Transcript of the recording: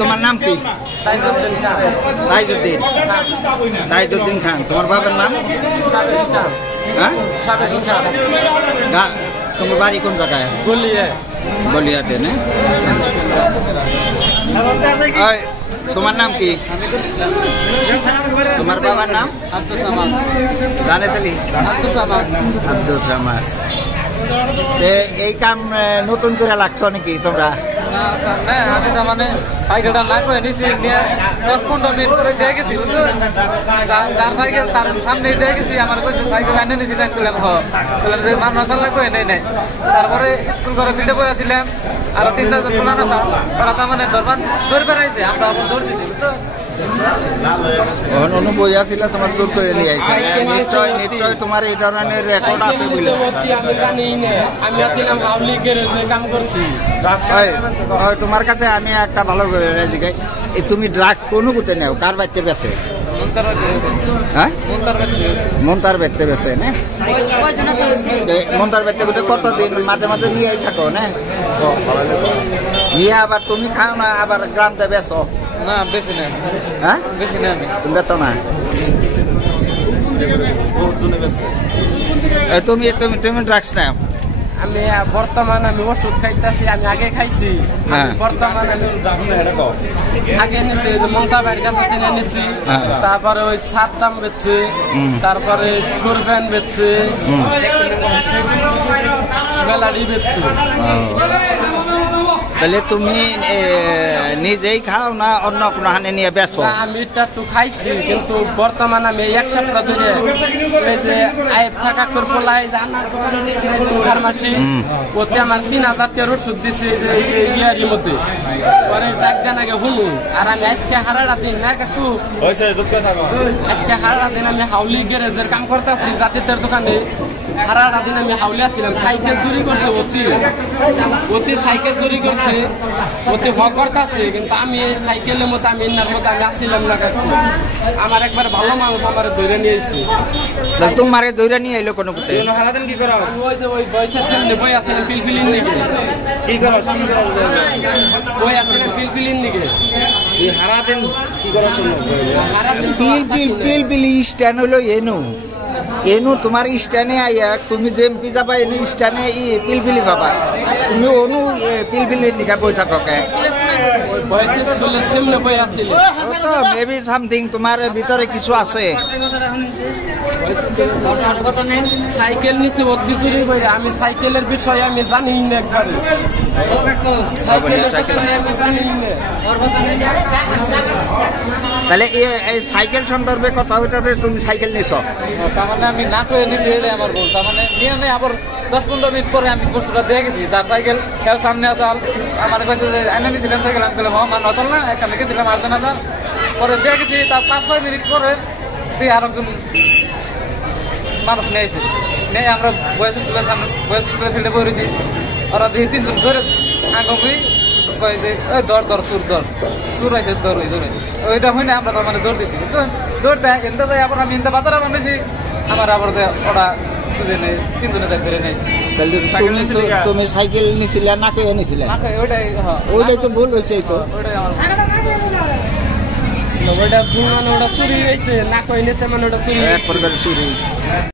তোমার নাম কি? তাইজুদ্দিন খান। তোমার বাবার নাম? হ্যাঁ, তোমার বাড়ি কোন জায়গায়? গলিয়াতে না? তোমার নাম কি? তোমার বাবার নাম? আব্দুল সামাদ। এই কাম নতুন করে লাগছো নাকি তোমরা? আমি তো মানে সাইকেলটা না করে নিয়েছি, 10-15 মিনিট করে দিয়ে গেছি, বুঝছো? যার সাইকেল তার সামনে দিয়ে গেছি, আমার কাছে সাইকেল এনে নিয়েছি, মান্য চাল্লা করে নেই নাই। তারপরে স্কুল করে ফিল্ডে বই আসছিলাম, আরো 3-4 জন পুরানো ওরা তার মানে দরবার দৌড় বেড়াইছে, আমরা দৌড় দিচ্ছি, বুঝছো? বই আসছিল তোমার দূর করে নিয়ে আইছে। নিশ্চয় নিশ্চয় তোমার এই ধরনের রেকর্ড আছে বলে আমি জানি না। আমি আসছিলাম হাউলি গ্যারেজে কাম করছি। তোমার কাছে আমি একটা ভালো করে জিজ্ঞাই, তুমি ড্রাগ কোন গুতে নেও? কার বাড়িতে বেছে? হ্যাঁ, মন্তার বেচতে বেছে না? মন্তার বেচতে বেচতে কতদিন মাঝে মাঝে নিয়ে থাকো না? নিয়ে আবার তুমি খাও না, আবার গ্রামতে বেছো? না, বেশি না। হ্যাঁ, বেশি না। আমি তুমি বেছো না? তুমি তুমি তুমি ড্রাগস নাও? আমি বর্তমানে আমি ওষুধ খাইতেছি। আমি আগে খাইছি, বর্তমানে আমি আগে নিচ্ছি মমতা বাড়ির কাছে কিনে নিচ্ছি, তারপরে ওই ছাদ দাম বেচছি, তারপরে সুরব্যান বেচছি, মেলাডি বেচছি। তাহলে তুমি নিজেই খাও না অন্য কোনো হানে নিয়ে বেচো? আমি এটা তো খাইছি, কিন্তু বর্তমানে আমি 1 সপ্তাহ ধরে এই যে ফাঁকাকুর পোলাই ফার্মাসি ওতে আমার 3000 টাকার ওষুধ দিছে ইয়ারির মধ্যে। পরে ডাক দেন আগে হুনু, আর আমি আজকে হারাটা দিন না কাকু, আজকে হারাটা দিন আমি হাউলি গ্যারেজের কাম করতেছি, জাতির দোকানে। সারাটা দিন আমি হাউলে আসছিলাম। সাইকেল চুরি করছে, অতি সাইকেল চুরি করছে, অতি ভয় করতেছে। কিন্তু আমি এই সাইকেলের মতো আমি এনার মতো আমি আসছিলাম না কাকু। আমার একবার ভালো মানুষ আমার ধরে নিয়েছি। তোমারে ধরে নিয়ে এলো কোনো কোথায়? সারাদিন কি করা? ওই যে ওই বয়সের সামনে বই আসছিলাম পিলপিলির দিকে। কি করা? বই আসছিলাম পিলপিলির দিকে। সারাদিন কি করার সময়? পিলপিলি স্ট্যান্ড হলো এনো এনু তোমার স্ট্যান্ডে আইয়া তুমি জেমপি যাবা, এনু স্ট্যান্ডে পিলপিলি পাবা। তুমি অনু পিলপিলির নিকা বই থাকো কে? মেবি সামথিং তোমার ভিতরে কিছু আছে। সাইকেল নিচে অতি চুরি করে, আমি সাইকেলের বিষয়ে আমি জানি না একবারে। তাহলে এই সাইকেল সন্দর্ভে কথা হইতে তুমি সাইকেল নিছ? তার মানে আমি না করে নিছি, এটাই আমার ভুল। তার মানে নিয়ে নেই, আবার 10-15 মিনিট পরে আমি বস্তুটা দিয়ে গেছি। যার সাইকেল কেউ সামনে আসাল আমার কাছে যে এনে নিয়েছিলেন সাইকেল, আমি বললাম হ্যাঁ মান আসল না, এখানে গেছিলাম আর্জেন আসাল। পরে দিয়ে গেছি, তার 5-6 মিনিট পরে দিয়ে আরেকজন মানুষ নিয়ে এসে নিয়ে আমরা বয়স স্কুলের সামনে বয়স স্কুলের ফিল্ডে বসেছি। ওরা দিয়ে 3 জন ধরে আগে কয়ে যে ওই দর সুর আছে দৌড় ওইটা হয় না। আমরা তার মানে দৌড় দিছি, বুঝছেন? দৌড় দেয় এনতে যাই, আবার আমি এনতে বাজারে বানিয়েছি। আমার আবার ওরা 3 জনে যাই ধরে নেই। তুমি সাইকেল নিছিলে না কেউ নিছিলে? ওইটাই তো ভুল হয়েছে। ওইটা ভুল মানে ওটা চুরি হয়েছে, না কই নিয়েছে মানে ওটা চুরি, এক প্রকার চুরি।